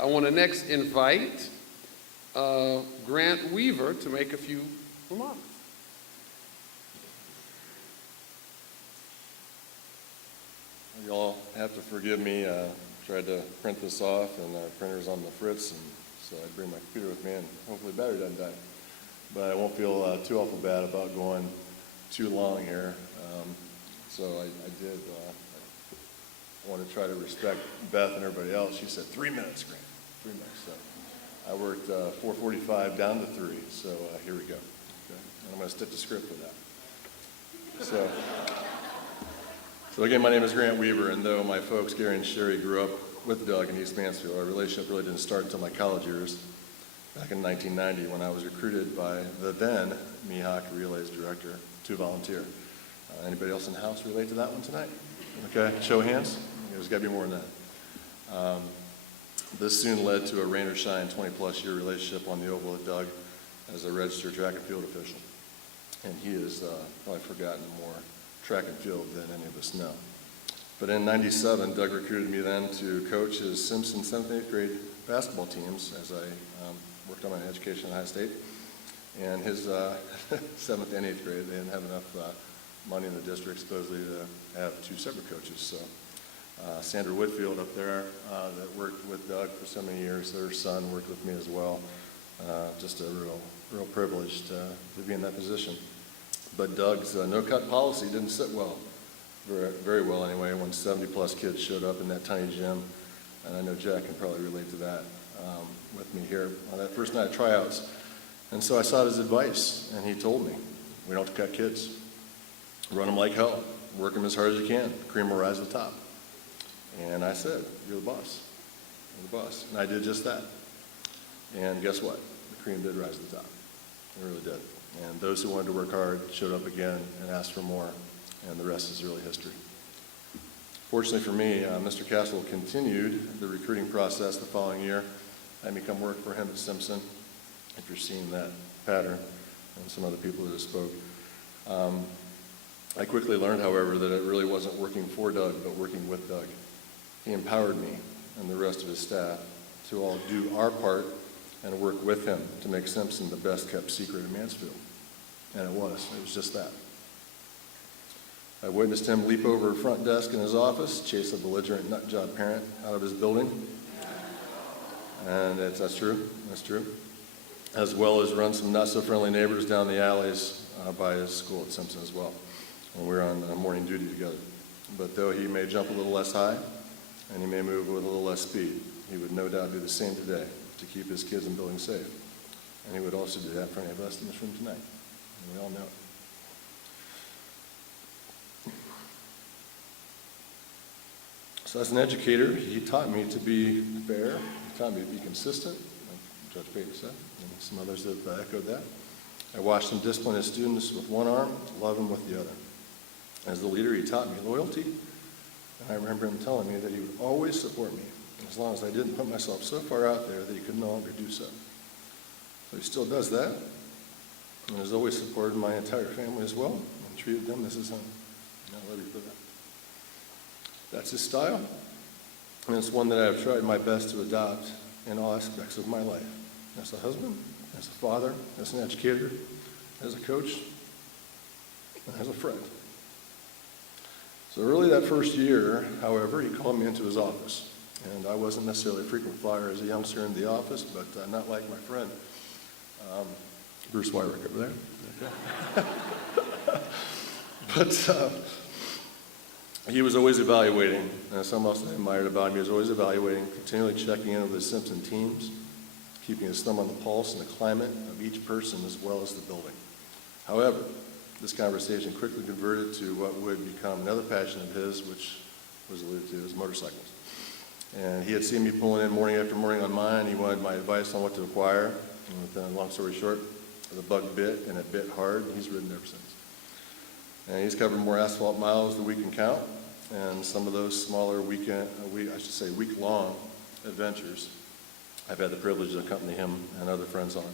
I want to next invite Grant Weaver to make a few remarks. Y'all have to forgive me. Tried to print this off, and our printer's on the fritz, and so I bring my computer with me, and hopefully the battery doesn't die. But I won't feel too awful bad about going too long here. So I did. I want to try to respect Beth and everybody else. She said 3 minutes, Grant. 3 minutes. So I worked 4:45 down to 3. So here we go. Okay. And I'm going to stick to script for that. So again, my name is Grant Weaver, and though my folks, Gary and Sherry, grew up with Doug in East Mansfield, our relationship really didn't start until my college years, back in 1990, when I was recruited by the then Mihawk Relays director to volunteer. Anybody else in the house relate to that one tonight? Okay, show of hands. There's got to be more than that. This soon led to a rain or shine 20-plus year relationship on the oval with Doug as a registered track and field official. And he has probably forgotten more track and field than any of us know. But in '97, Doug recruited me then to coach his Simpson 7th and 8th grade basketball teams as I worked on my education at Ohio State. And his 7th and 8th grade, they didn't have enough money in the district supposedly to have 2 separate coaches. So Sandra Whitfield up there that worked with Doug for so many years, their son worked with me as well. Just a real privilege to be in that position. But Doug's no-cut policy didn't sit well, very well anyway, when 70-plus kids showed up in that tiny gym. And I know Jack can probably relate to that with me here on that first night of tryouts. And so I sought his advice, and he told me, we don't cut kids. Run them like hell. Work them as hard as you can. Cream will rise to the top. And I said, you're the boss. You're the boss. And I did just that. And guess what? The cream did rise to the top. It really did. And those who wanted to work hard showed up again and asked for more, and the rest is really history. Fortunately for me, Mr. Castle continued the recruiting process the following year. I had me come work for him at Simpson, if you're seeing that pattern, and some other people that have spoke. I quickly learned, however, that it really wasn't working for Doug, but working with Doug. He empowered me and the rest of his staff to all do our part and work with him to make Simpson the best kept secret in Mansfield. And it was just that. I witnessed him leap over a front desk in his office, chase a belligerent nut job parent out of his building. And that's true, as well as run some not so friendly neighbors down the alleys by his school at Simpson as well. And we were on morning duty together. But though he may jump a little less high and he may move with a little less speed, he would no doubt do the same today to keep his kids and buildings safe. And he would also do that for any of us in this room tonight. And we all know it. So as an educator, he taught me to be fair. He taught me to be consistent, like Judge Payton said, and some others have echoed that. I watched him discipline his students with one arm, love them with the other. As the leader, he taught me loyalty, and I remember him telling me that he would always support me, as long as I didn't put myself so far out there that he could no longer do so. So he still does that, and has always supported my entire family as well, and treated them as his own. I love you for that. That's his style, and it's one that I've tried my best to adopt in all aspects of my life. As a husband, as a father, as an educator, as a coach, and as a friend. So early that first year, however, he called me into his office. And I wasn't necessarily a frequent flyer as a youngster in the office, but not like my friend, Bruce Wyrick over there. Okay. But he was always evaluating, and something else I admired about him, he was always evaluating, continually checking in with his Simpson teams, keeping his thumb on the pulse and the climate of each person as well as the building. However, this conversation quickly converted to what would become another passion of his, which was alluded to as motorcycles. And he had seen me pulling in morning after morning on mine. He wanted my advice on what to acquire. And long story short, the bug bit, and it bit hard, and he's ridden ever since. And he's covered more asphalt miles than we can count, and some of those smaller week-long adventures I've had the privilege to accompany him and other friends on.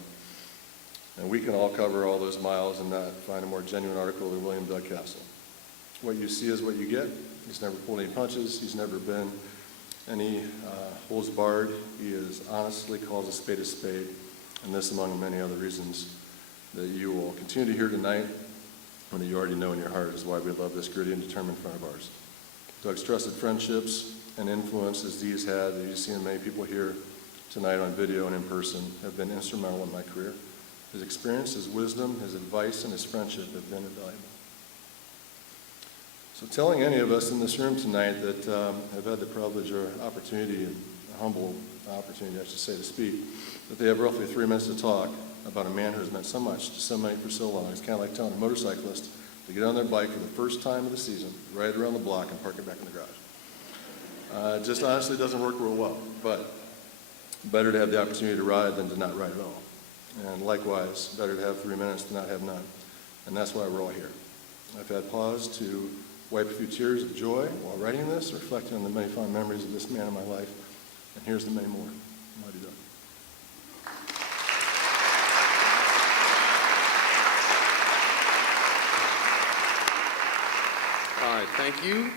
And we can all cover all those miles and not find a more genuine article than William Doug Castle. What you see is what you get. He's never pulled any punches. He's never been and he holds barred. He is honestly calls a spade, and this among many other reasons that you will continue to hear tonight, and that you already know in your heart is why we love this gritty and determined friend of ours. Doug's trusted friendships and influences he's had, that you've seen many people here tonight on video and in person, have been instrumental in my career. His experience, his wisdom, his advice, and his friendship have been invaluable. So telling any of us in this room tonight that have had the privilege or opportunity, and a humble opportunity, I should say, to speak, that they have roughly 3 minutes to talk about a man who has meant so much to so many for so long. It's kind of like telling a motorcyclist to get on their bike for the first time of the season, ride around the block, and park it back in the garage. It just honestly doesn't work real well, but better to have the opportunity to ride than to not ride at all. And likewise, better to have 3 minutes than not have none. And that's why we're all here. I've had pause to wipe a few tears of joy while writing this, reflecting on the many fond memories of this man in my life. And here's the many more. Mighty Doug. All right, thank you.